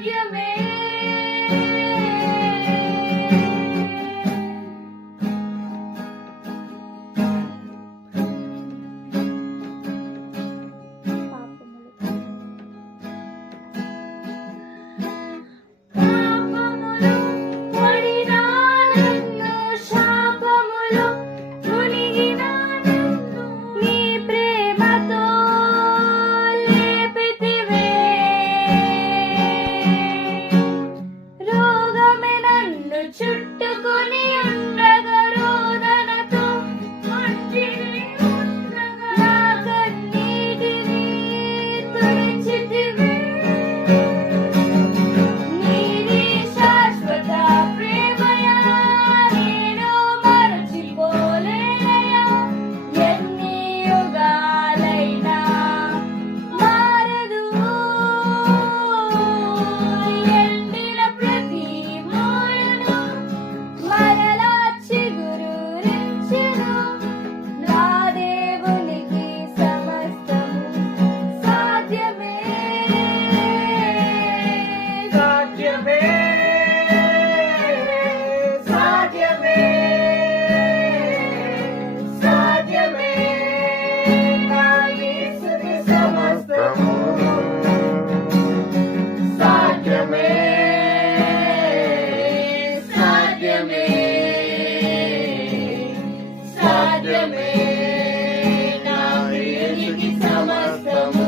సాధ్యమే. చుట్టుకొని ఉండగా రోదనతో ఒంటిని ఉండగా నా కన్నీటిని తుడిచితివే. నీది శాశ్వత ప్రేమయా, నేను మరచిపోలేనయా. ఎన్ని యుగాలైనా మారదు. ఎండిన ప్రతి మోడును మరలా చిగురించెను. నా దేవునికి సమస్తము సాధ్యమే. సాధ్యమే సాధ్యమే సాధ్యమే నా యేసుకి సమస్తము సాధ్యమే సాధ్యమే సాధ్యమే నా యేసుకి సమస్తము.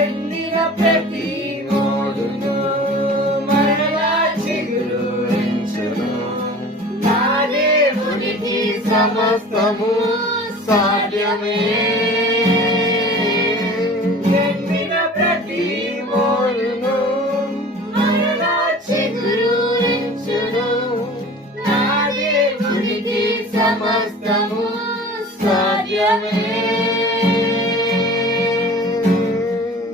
ఎండిన ప్రతి మోడును మరలా చిగురించును. నా దేవునికి సమస్తము సాధ్యమే. ఎండిన ప్రతి మోడును మరలా చిగురించును. నా దేవునికి సమస్తము సాధ్యమే.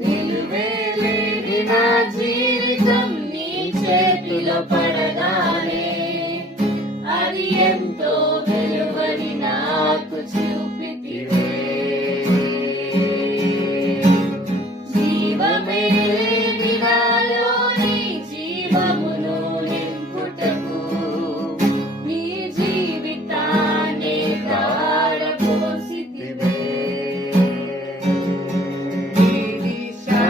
నిలువే లేని నా జీవితం నీ చేతిలో పడ